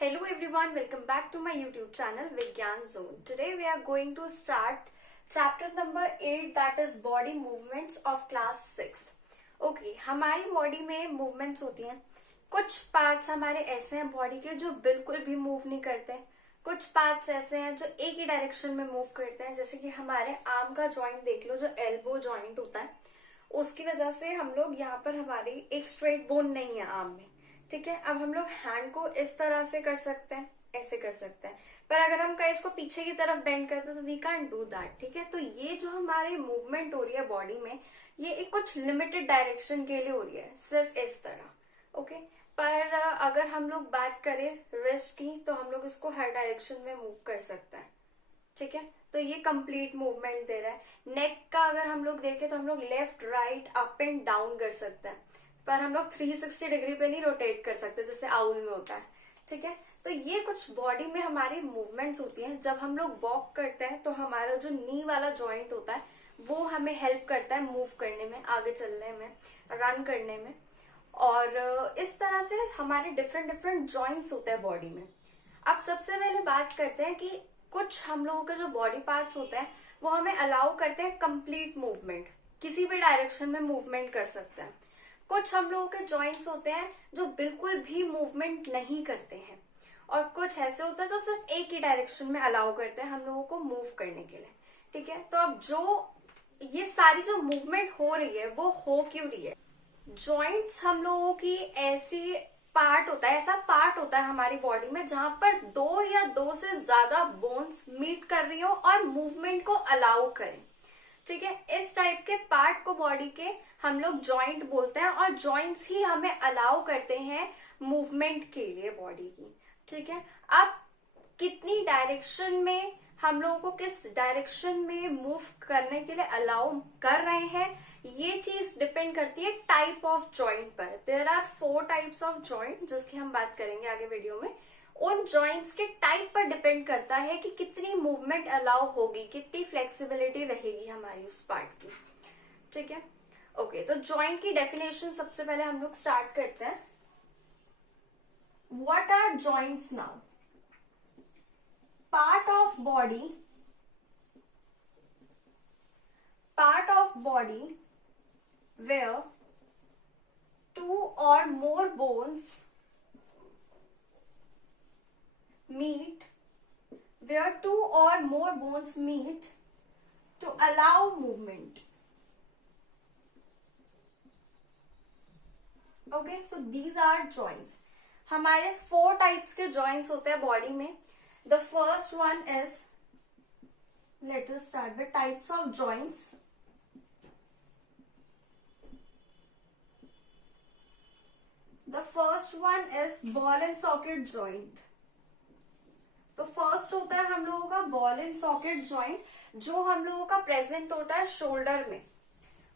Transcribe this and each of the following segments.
Hello everyone, welcome back to my YouTube channel Vigyan Zone. Today we are going to start chapter number 8 that is body movements of class 6th. Okay, हमारी body में movements होती हैं. कुछ parts हमारे ऐसे हैं body के जो बिल्कुल भी मूव नहीं करते. कुछ पार्ट्स ऐसे हैं जो एक ही डायरेक्शन में मूव करते हैं. जैसे कि हमारे आर्म का जॉइंट देख लो, जो एल्बो जॉइंट होता है, उसकी वजह से हम लोग यहाँ पर हमारी एक स्ट्रेट बोन नहीं है आर्म में. ठीक है, अब हम लोग हैंड को इस तरह से कर सकते हैं, ऐसे कर सकते हैं, पर अगर हम कहीं इसको पीछे की तरफ बेंड करते हैं तो वी कैन डू दैट. ठीक है, तो ये जो हमारी मूवमेंट हो रही है बॉडी में, ये एक कुछ लिमिटेड डायरेक्शन के लिए हो रही है, सिर्फ इस तरह. ओके, पर अगर हम लोग बात करें रिस्ट की तो हम लोग इसको हर डायरेक्शन में मूव कर सकते हैं. ठीक है, तो ये कंप्लीट मूवमेंट दे रहा है. नेक का अगर हम लोग देखें तो हम लोग left right up and down कर सकते हैं, पर हम लोग 360 डिग्री पे नहीं रोटेट कर सकते जैसे आउल में होता है. ठीक है, तो ये कुछ बॉडी में हमारी मूवमेंट्स होती हैं. जब हम लोग वॉक करते हैं तो हमारा जो नी वाला जॉइंट होता है वो हमें हेल्प करता है मूव करने में, आगे चलने में, रन करने में. और इस तरह से हमारे डिफरेंट डिफरेंट जॉइंट्स होते हैं बॉडी में. अब सबसे पहले बात करते हैं कि कुछ हम लोगों के जो बॉडी पार्ट्स होते हैं वो हमें अलाउ करते हैं कंप्लीट मूवमेंट, किसी भी डायरेक्शन में मूवमेंट कर सकते हैं. कुछ हम लोगों के जॉइंट्स होते हैं जो बिल्कुल भी मूवमेंट नहीं करते हैं, और कुछ ऐसे होते हैं जो सिर्फ एक ही डायरेक्शन में अलाउ करते हैं हम लोगों को मूव करने के लिए. ठीक है, तो अब जो ये सारी जो मूवमेंट हो रही है वो हो क्यों रही है? जॉइंट्स हम लोगों की ऐसी पार्ट होता है, ऐसा पार्ट होता है हमारी बॉडी में जहां पर दो या दो से ज्यादा बोन्स मीट कर रही हो और मूवमेंट को अलाउ करें. ठीक है, इस टाइप के पार्ट को बॉडी के हम लोग जॉइंट बोलते हैं, और जॉइंट्स ही हमें अलाउ करते हैं मूवमेंट के लिए बॉडी की. ठीक है, अब कितनी डायरेक्शन में हम लोगों को किस डायरेक्शन में मूव करने के लिए अलाउ कर रहे हैं, ये चीज डिपेंड करती है टाइप ऑफ जॉइंट पर. There are 4 types of joint जिसकी हम बात करेंगे आगे वीडियो में. उन जॉइंट्स के टाइप पर डिपेंड करता है कि कितनी मूवमेंट अलाउ होगी, कितनी फ्लेक्सिबिलिटी रहेगी हमारी उस पार्ट की. ठीक है, ओके, तो जॉइंट की डेफिनेशन सबसे पहले हम लोग स्टार्ट करते हैं. What are joints now? Part of body where two or more bones meet to allow movement. Okay, so these are joints. हमारे 4 टाइप्स के जॉइंट्स होते हैं बॉडी में. The first one is, let us start with types of joints. The first one is ball and socket joint. तो first होता है हम लोगों का बॉल एंड सॉकेट जॉइंट, जो हम लोगों का प्रेजेंट होता है शोल्डर में.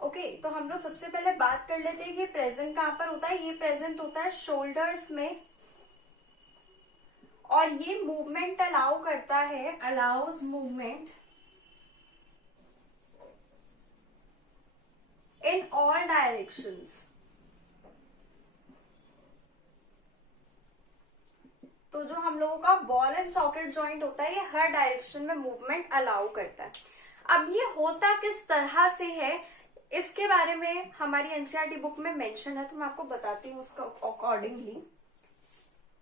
ओके, तो हम लोग सबसे पहले बात कर लेते हैं कि प्रेजेंट कहां पर होता है. ये प्रेजेंट होता है शोल्डर्स में, और ये मूवमेंट अलाउ करता है, allows movement in all directions. तो जो हम लोगों का बॉल एंड सॉकेट जॉइंट होता है ये हर डायरेक्शन में मूवमेंट अलाउ करता है. अब ये होता किस तरह से है, इसके बारे में हमारी एनसीईआरटी बुक में मेंशन है, तो मैं आपको बताती हूँ उसका अकॉर्डिंगली.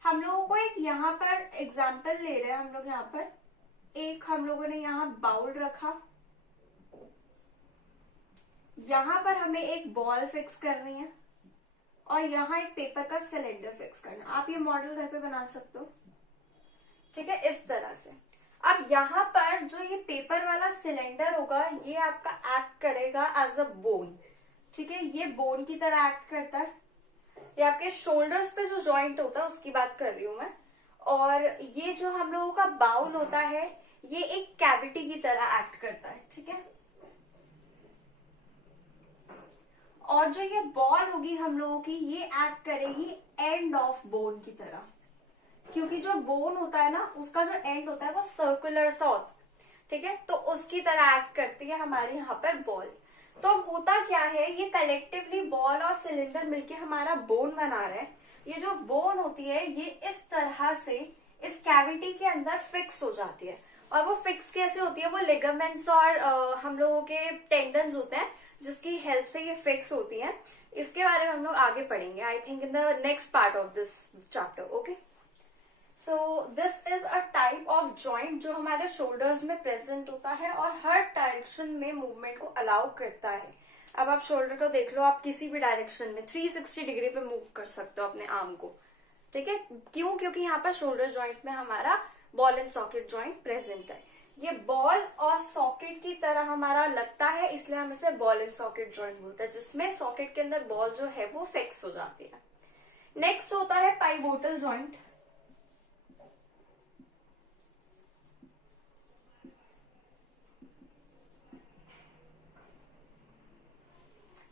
हम लोगों को एक यहाँ पर एग्जाम्पल ले रहे हैं. हम लोग यहाँ पर एक हम लोगों ने यहाँ बाउल रखा, यहाँ पर हमें एक बॉल फिक्स करनी है, और यहाँ एक पेपर का सिलेंडर फिक्स करना. आप ये मॉडल घर पे बना सकते हो. ठीक है, इस तरह से. अब यहाँ पर जो ये पेपर वाला सिलेंडर होगा ये आपका एक्ट करेगा एज अ बोन. ठीक है, ये बोन की तरह एक्ट करता है. ये आपके शोल्डर्स पे जो जॉइंट होता है उसकी बात कर रही हूं मैं. और ये जो हम लोगों का बाउल होता है ये एक कैविटी की तरह एक्ट करता है. ठीक है, और जो ये बॉल होगी हम लोगों की ये एक्ट करेगी एंड ऑफ बोन की तरह, क्योंकि जो बोन होता है ना उसका जो एंड होता है वो सर्कुलर सा होता है. ठीक है, तो उसकी तरह एक्ट करती है हमारे यहाँ पर बॉल. तो अब होता क्या है, ये कलेक्टिवली बॉल और सिलेंडर मिलके हमारा बोन बना रहे हैं. ये जो बोन होती है ये इस तरह से इस कैविटी के अंदर फिक्स हो जाती है। और वो फिक्स कैसे होती है, वो लिगामेंट्स और हम लोगों के टेंडन्स होते हैं जिसकी हेल्प से ये फिक्स होती है। इसके बारे में हम लोग आगे पढ़ेंगे, I think in the next part of this chapter. Okay, so this is a type of joint जो हमारे शोल्डर्स में प्रेजेंट होता है और हर डायरेक्शन में मूवमेंट को अलाउ करता है। अब आप शोल्डर को देख लो, आप किसी भी डायरेक्शन में 360 डिग्री पे मूव कर सकते हो अपने आर्म को, ठीक है। क्यों? क्योंकि यहाँ पर शोल्डर जॉइंट में हमारा ball and socket joint present है। ये बॉल और सॉकेट की तरह हमारा लगता है, इसलिए हम इसे बॉल एंड सॉकेट जॉइंट बोलते हैं, जिसमें सॉकेट के अंदर बॉल जो है वो फिक्स हो जाती है। नेक्स्ट होता है पाइवोटल जॉइंट।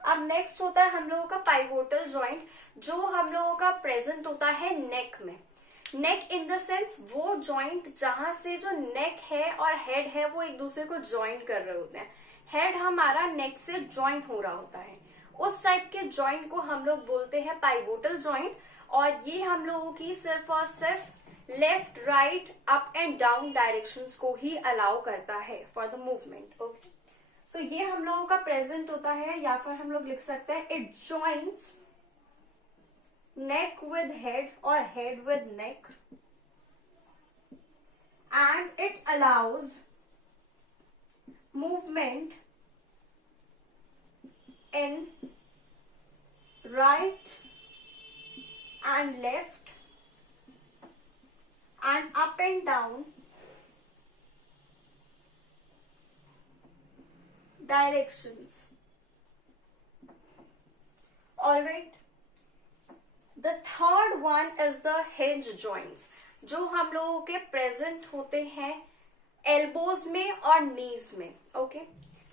अब नेक्स्ट होता है हम लोगों का पाइवोटल जॉइंट, जो हम लोगों का प्रेजेंट होता है नेक में। नेक इन द सेंस वो जॉइंट जहां से जो नेक है और हेड है वो एक दूसरे को ज्वाइंट कर रहे होते हैं। हेड हमारा नेक से ज्वाइंट हो रहा होता है, उस टाइप के जॉइंट को हम लोग बोलते हैं पाइवोटल जॉइंट। और ये हम लोगों की सिर्फ और सिर्फ left, right, up and down directions को ही अलाउ करता है फॉर द मूवमेंट। ओके, सो ये हम लोगों का प्रेजेंट होता है, या फिर हम लोग लिख सकते हैं it joints neck with head or head with neck, and it allows movement in right and left and up and down directions. All right. The third one is the hinge joints, जो हम लोगों के present होते हैं elbows में और नीज में। Okay,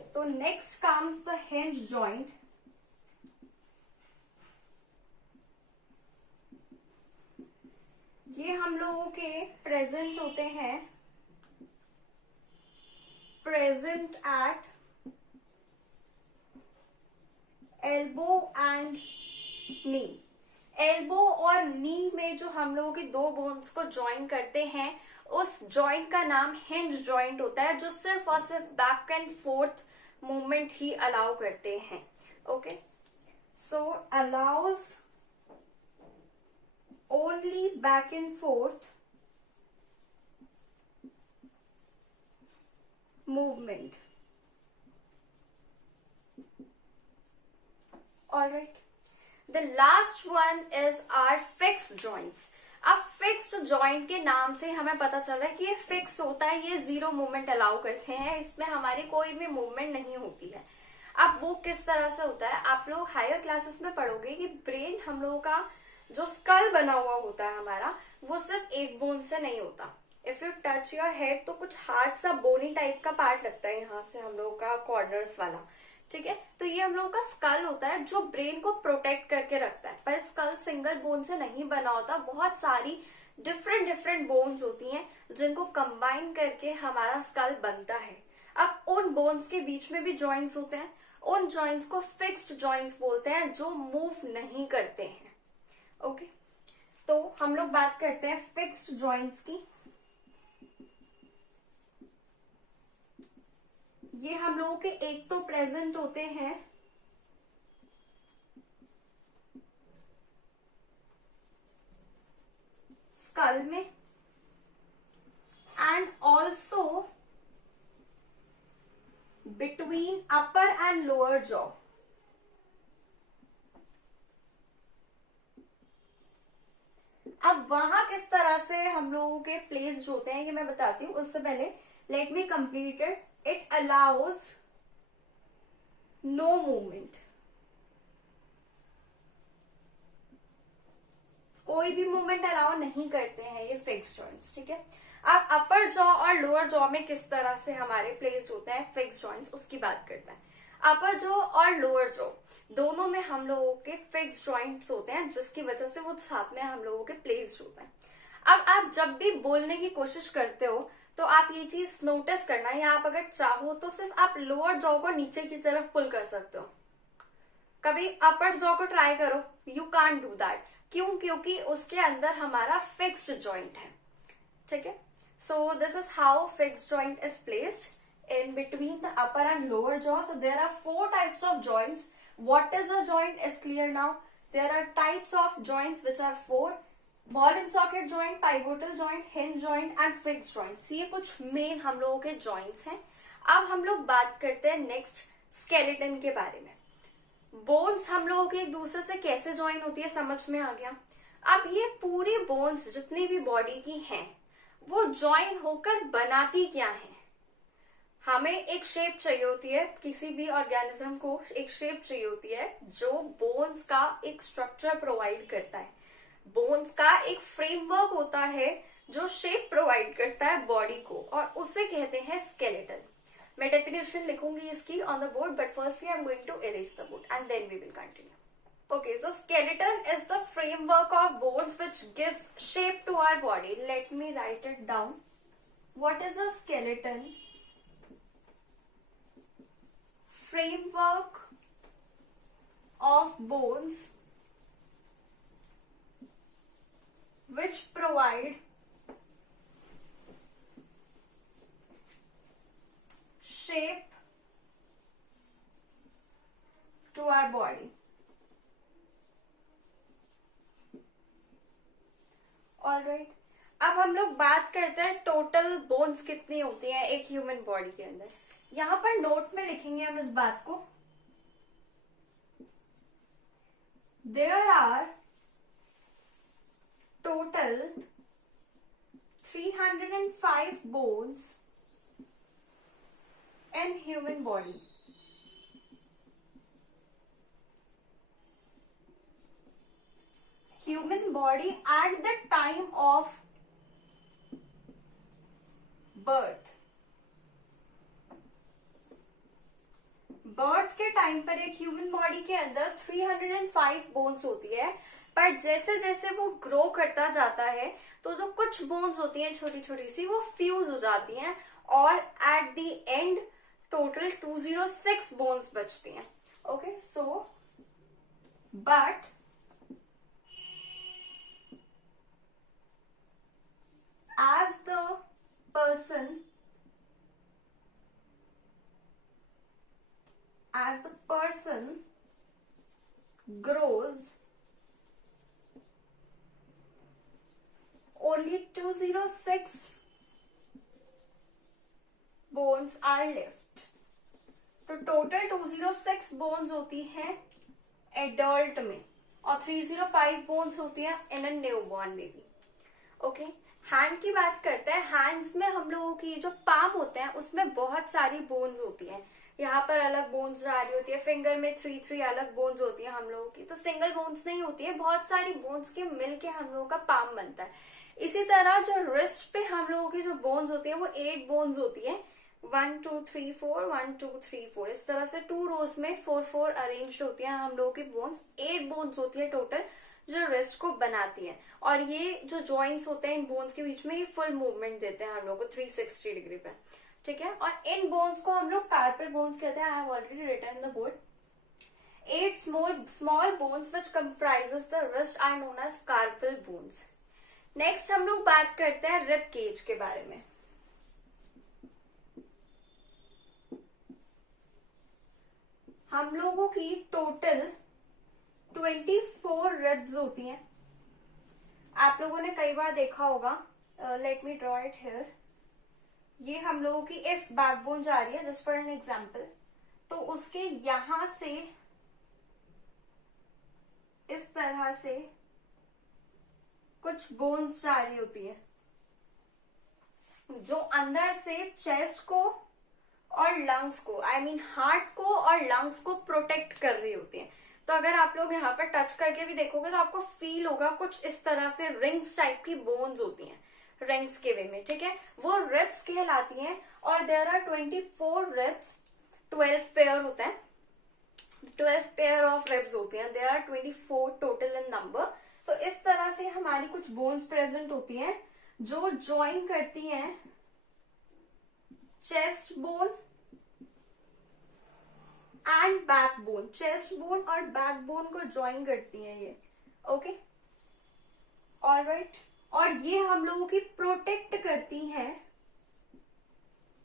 तो next comes the hinge joint. ये हम लोगों के प्रेजेंट होते हैं present at elbow and knee. Elbow और नी में जो हम लोगों की दो बोन्स को ज्वाइन करते हैं, उस जॉइंट का नाम हिंज जॉइंट होता है, जो सिर्फ और सिर्फ back and fourth movement he allow करते हैं। Okay, so allows only back and fourth movement. Alright, The last one is our fixed joints. अब फिक्स्ड जॉइंट के नाम से हमें पता चल रहा है कि ये फिक्स होता है, ये जीरो मूवमेंट अलाउ करते हैं, इसमें हमारी कोई भी मूवमेंट नहीं होती है। अब वो किस तरह से होता है, आप लोग हायर क्लासेस में पढ़ोगे कि ब्रेन हम लोगों का जो स्कल बना हुआ होता है हमारा, वो सिर्फ एक बोन से नहीं होता। If you touch your head तो कुछ हार्ड सा बोनी टाइप का पार्ट लगता है यहाँ से हम लोगों का कॉर्नर्स वाला, ठीक है। तो ये हम लोगों का स्कल होता है जो ब्रेन को प्रोटेक्ट करके रखता है। पर स्कल सिंगल बोन से नहीं बना होता, बहुत सारी डिफरेंट बोन्स होती हैं जिनको कंबाइन करके हमारा स्कल बनता है। अब उन बोन्स के बीच में भी जॉइंट्स होते हैं, उन जॉइंट्स को फिक्स्ड जॉइंट्स बोलते हैं जो मूव नहीं करते हैं। ओके, तो हम लोग बात करते हैं फिक्स्ड जॉइंट्स की। ये हम लोगों के एक तो प्रेजेंट होते हैं स्कल में and also between upper and lower jaw. अब वहां किस तरह से हम लोगों के प्लेस होते हैं ये मैं बताती हूँ, उससे पहले let me complete it. It allows no movement. कोई भी मूवमेंट अलाउ नहीं करते हैं ये फिक्स्ड जॉइंट्स, ठीक है। अब अपर जॉ और लोअर जॉ में किस तरह से हमारे प्लेस्ड होते हैं फिक्स्ड जॉइंट्स, उसकी बात करते हैं। अपर जॉ और लोअर जॉ दोनों में हम लोगों के फिक्स्ड जॉइंट्स होते हैं, जिसकी वजह से वो साथ में हम लोगों के प्लेस्ड होते हैं। अब आप जब भी बोलने की कोशिश करते हो तो आप ये चीज नोटिस करना, या आप अगर चाहो तो सिर्फ आप लोअर जॉ को नीचे की तरफ पुल कर सकते हो। कभी अपर जॉ को ट्राई करो, यू कांट डू दैट। क्यों? क्योंकि उसके अंदर हमारा फिक्स्ड जॉइंट है, ठीक है। So this is how fixed joint is placed in between the upper and lower jaw. So there are 4 types of joints. What is a joint is clear now. There are types of joints which are 4: ball and socket joint, pivotal joint, hinge joint and fixed joints. ये कुछ main हम लोगों के joints हैं. अब हम लोग बात करते हैं नेक्स्ट स्केलेटन के बारे में. बोन्स हम लोगों के एक दूसरे से कैसे ज्वाइन होती है समझ में आ गया. अब ये पूरी बोन्स जितनी भी बॉडी की हैं वो ज्वाइन होकर बनाती क्या है? हमें एक शेप चाहिए होती है, किसी भी ऑर्गेनिज्म को एक शेप चाहिए होती है जो बोन्स का एक स्ट्रक्चर प्रोवाइड करता है. बोन्स का एक फ्रेमवर्क होता है जो शेप प्रोवाइड करता है बॉडी को, और उसे कहते हैं स्केलेटन. मैं डेफिनेशन लिखूंगी इसकी on the board, but firstly I am going to erase the board and then we will continue. Okay, so skeleton is the framework of bones which gives shape to our body. Let me write it down. What is a skeleton? Framework of bones which provide shape to our body. Alright, अब हम लोग बात करते हैं total bones कितनी होती हैं एक ह्यूमन बॉडी के अंदर. यहां पर नोट में लिखेंगे हम इस बात को. There are total 305 bones in human body. Human body at the time of birth. Birth के टाइम पर एक ह्यूमन बॉडी के अंदर 305 बोन्स होती है, पर जैसे जैसे वो ग्रो करता जाता है तो जो कुछ बोन्स होती हैं छोटी छोटी सी वो फ्यूज हो जाती हैं, और at the end total 206 bones बचती हैं. Okay, so but as the person grows, only 206 bones are left. तो टोटल 206 बोन्स होती हैं एडल्ट में और 305 बोन्स होती हैं इन अ न्यूबॉर्न बेबी. ओके, हैंड की बात करते हैं. हैंड्स में हम लोगों की जो पाम होते हैं उसमें बहुत सारी बोन्स होती हैं. यहाँ पर अलग बोन्स जा रही होती है, फिंगर में 3 अलग बोन्स होती है हम लोगों की. तो सिंगल बोन्स नहीं होती है, बहुत सारी बोन्स के मिलके हम लोगों का पाम बनता है. इसी तरह जो रिस्ट पे हम लोगों की जो बोन्स होती है वो 8 बोन्स होती है. 1 2 3 4 1 2 3 4 इस तरह से 2 रोज में 4 अरेंज होती है हम लोगों की बोन्स. 8 बोन्स होती है टोटल जो रिस्ट को बनाती है, और ये जो जॉइंट्स होते हैं इन बोन्स के बीच में ये फुल मूवमेंट देते हैं हम लोग को 360 डिग्री पे. ठीक है, और इन बोन्स को हम लोग कार्पल बोन्स कहते हैं. I have already written the board. 8 small bones which comprises the wrist are known as carpal bones. Next हम लोग बात करते हैं रिब केज के बारे में. हम लोगों की टोटल 24 रिब्स होती हैं. आप लोगों ने कई बार देखा होगा. Let me draw it here. ये हम लोगों की इफ बैकबोन जा रही है जस्ट फॉर एन एग्जांपल, तो उसके यहां से इस तरह से कुछ बोन्स जा रही होती है जो अंदर से चेस्ट को और लंग्स को, आई मीन हार्ट को और लंग्स को प्रोटेक्ट कर रही होती है. तो अगर आप लोग यहाँ पर टच करके भी देखोगे तो आपको फील होगा कुछ इस तरह से रिंग्स टाइप की बोन्स होती हैं रिंग्स के वे में. ठीक है, वो रिब्स कहलाती हैं. और देयर आर 24 रिब्स. 12 पेयर होते हैं, 12 पेयर ऑफ रिब्स होती हैं. There are 24 total in number. तो इस तरह से हमारी कुछ बोन्स प्रेजेंट होती हैं जो ज्वाइन करती हैं chest bone and back bone. Chest bone और बैक बोन को ज्वाइन करती हैं ये. ओके, ऑलराइट, और ये हम लोगों की प्रोटेक्ट करती हैं,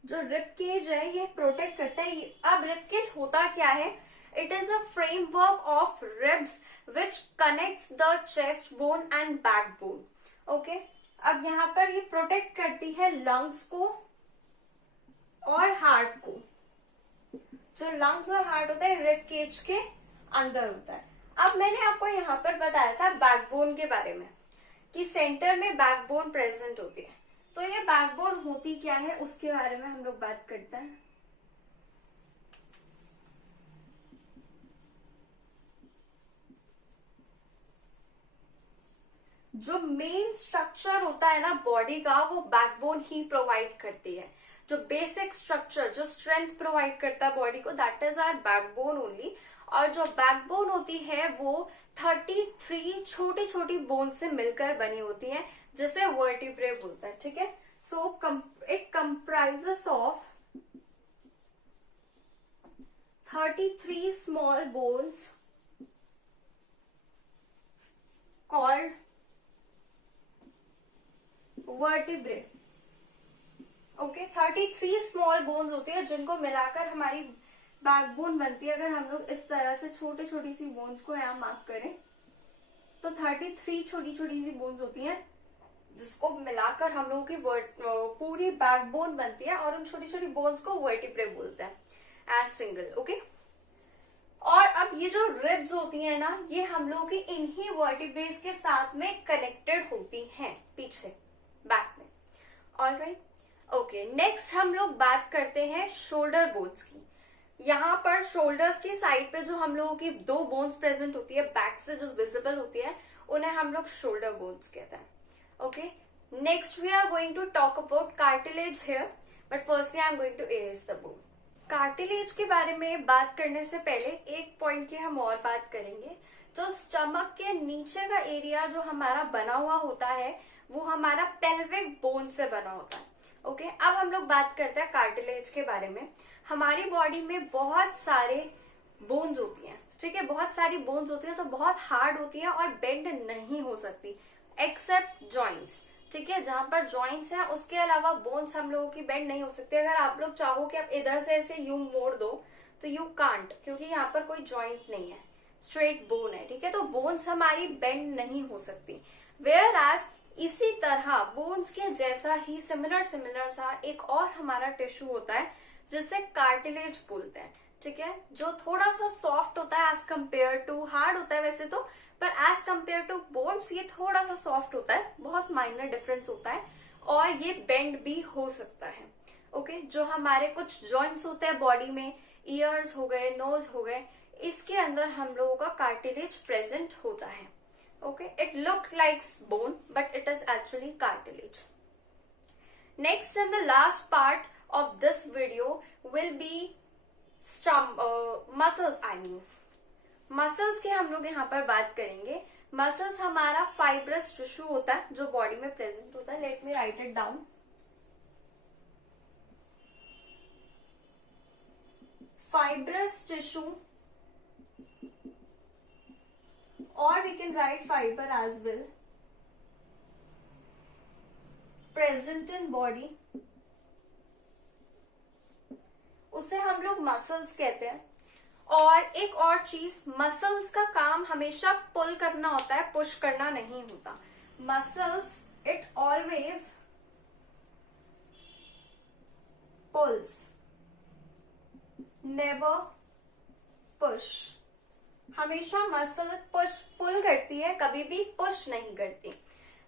जो रिब केज है ये प्रोटेक्ट करता है। अब रिब केज होता क्या है? It is a framework of ribs which connects the chest bone and back bone. Okay, अब यहाँ पर ये प्रोटेक्ट करती है लंग्स को और हार्ट को। जो लंग्स और हार्ट होता है रिब केज के अंदर होता है। अब मैंने आपको यहाँ पर बताया था बैकबोन के बारे में कि सेंटर में बैकबोन प्रेजेंट होती है। तो ये बैकबोन होती क्या है उसके बारे में हम लोग बात करते हैं। जो मेन स्ट्रक्चर होता है ना बॉडी का, वो बैकबोन ही प्रोवाइड करती है। जो बेसिक स्ट्रक्चर, जो स्ट्रेंथ प्रोवाइड करता है बॉडी को, that is our backbone only. और जो बैकबोन होती है वो 33 छोटी छोटी बोन से मिलकर बनी होती है, जिसे वर्टिब्रे बोलता है। ठीक है, so it comprises of 33 small bones called vertebrae. Okay, 33 small bones होती है जिनको मिलाकर हमारी बैकबोन बनती है। अगर हम लोग इस तरह से छोटी छोटी सी बोन्स को यहाँ मार्क करें तो 33 छोटी छोटी सी बोन्स होती हैं जिसको मिलाकर हम लोगों की पूरी बैकबोन बनती है, और उन छोटी छोटी बोन्स को वर्टिब्रे बोलते हैं एज सिंगल। ओके, और अब ये जो रिब्स होती है ना, ये हम लोगों की इन्हीं वर्टिब्रेस के साथ में कनेक्टेड होती हैं पीछे बैक में। ऑलराइट, ओके, नेक्स्ट हम लोग बात करते हैं शोल्डर बोन्स की। यहाँ पर शोल्डर्स की साइड पे जो हम लोगों की दो बोन्स प्रेजेंट होती है बैक से, जो विजिबल होती है, उन्हें हम लोग शोल्डर बोन्स कहते हैं। Okay, next we are going to talk about cartilage here, but firstly I am going to erase the bone. Cartilage के बारे में बात करने से पहले एक पॉइंट की हम और बात करेंगे। जो स्टमक के नीचे का एरिया जो हमारा बना हुआ होता है, वो हमारा पेल्विक बोन से बना होता है। ओके, अब हम लोग बात करते हैं कार्टिलेज के बारे में। हमारी बॉडी में बहुत सारे बोन्स होती हैं। ठीक है, बहुत सारी बोन्स होती है, तो बहुत हार्ड होती है और बेंड नहीं हो सकती एक्सेप्ट जॉइंट्स। ठीक है, जहां पर जॉइंट्स है उसके अलावा बोन्स हम लोगों की बेंड नहीं हो सकती। अगर आप लोग चाहो कि आप इधर से ऐसे यू मोड़ दो तो यू कांट, क्योंकि यहाँ पर कोई जॉइंट नहीं है, स्ट्रेट बोन है। ठीक है, तो बोन्स हमारी बेंड नहीं हो सकती। वेयर एज इसी तरह बोन्स के जैसा ही सिमिलर सा एक और हमारा टिश्यू होता है जिसे कार्टिलेज बोलते हैं। ठीक है, जो थोड़ा सा सॉफ्ट होता है एज कंपेयर टू, हार्ड होता है वैसे तो, पर एज कंपेयर टू बोन्स ये थोड़ा सा सॉफ्ट होता है, बहुत माइनर डिफरेंस होता है, और ये बेंड भी हो सकता है। ओके, जो हमारे कुछ जॉइंट्स होते हैं बॉडी में, ईयर्स हो गए, नोज हो गए, इसके अंदर हम लोगों का कार्टिलेज प्रेजेंट होता है। Okay, it look likes bone but it is actually cartilage. Next and the last part of this video will be muscles. Muscles के हम लोग यहाँ पर बात करेंगे। Muscles हमारा fibrous tissue होता है जो बॉडी में प्रेजेंट होता है। Let me write it down. Fibrous tissue, or we can write fiber as well, present in body, उसे हम लोग मसल्स कहते हैं। और एक और चीज, मसल्स का काम हमेशा पुल करना होता है, पुश करना नहीं होता। Muscles it always pulls, never push. हमेशा मसल पुल करती है, कभी भी पुश नहीं करती।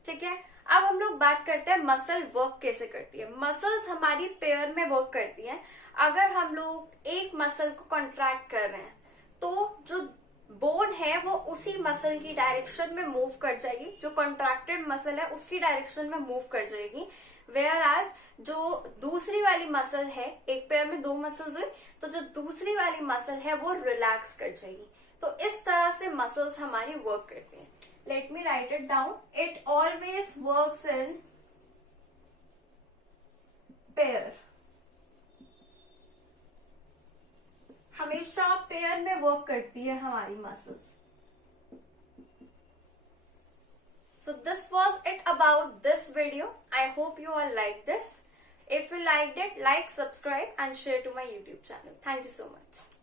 ठीक है, अब हम लोग बात करते हैं मसल वर्क कैसे करती है। मसल्स हमारी पेयर में वर्क करती हैं। अगर हम लोग एक मसल को कॉन्ट्रैक्ट कर रहे हैं तो जो बोन है वो उसी मसल की डायरेक्शन में मूव कर जाएगी, जो कॉन्ट्रैक्टेड मसल है उसकी डायरेक्शन में मूव कर जाएगी। वेयर एज जो दूसरी वाली मसल है, एक पेयर में दो मसल्स हुई, तो जो दूसरी वाली मसल है वो रिलैक्स कर जाएगी। तो इस तरह से मसल्स हमारी वर्क करती हैं। Let me write it down. It always works in pair. हमेशा पेयर में वर्क करती है हमारी muscles. So this was it about this video. I hope you all liked this. If you liked it, like, subscribe and share to my YouTube channel. Thank you so much.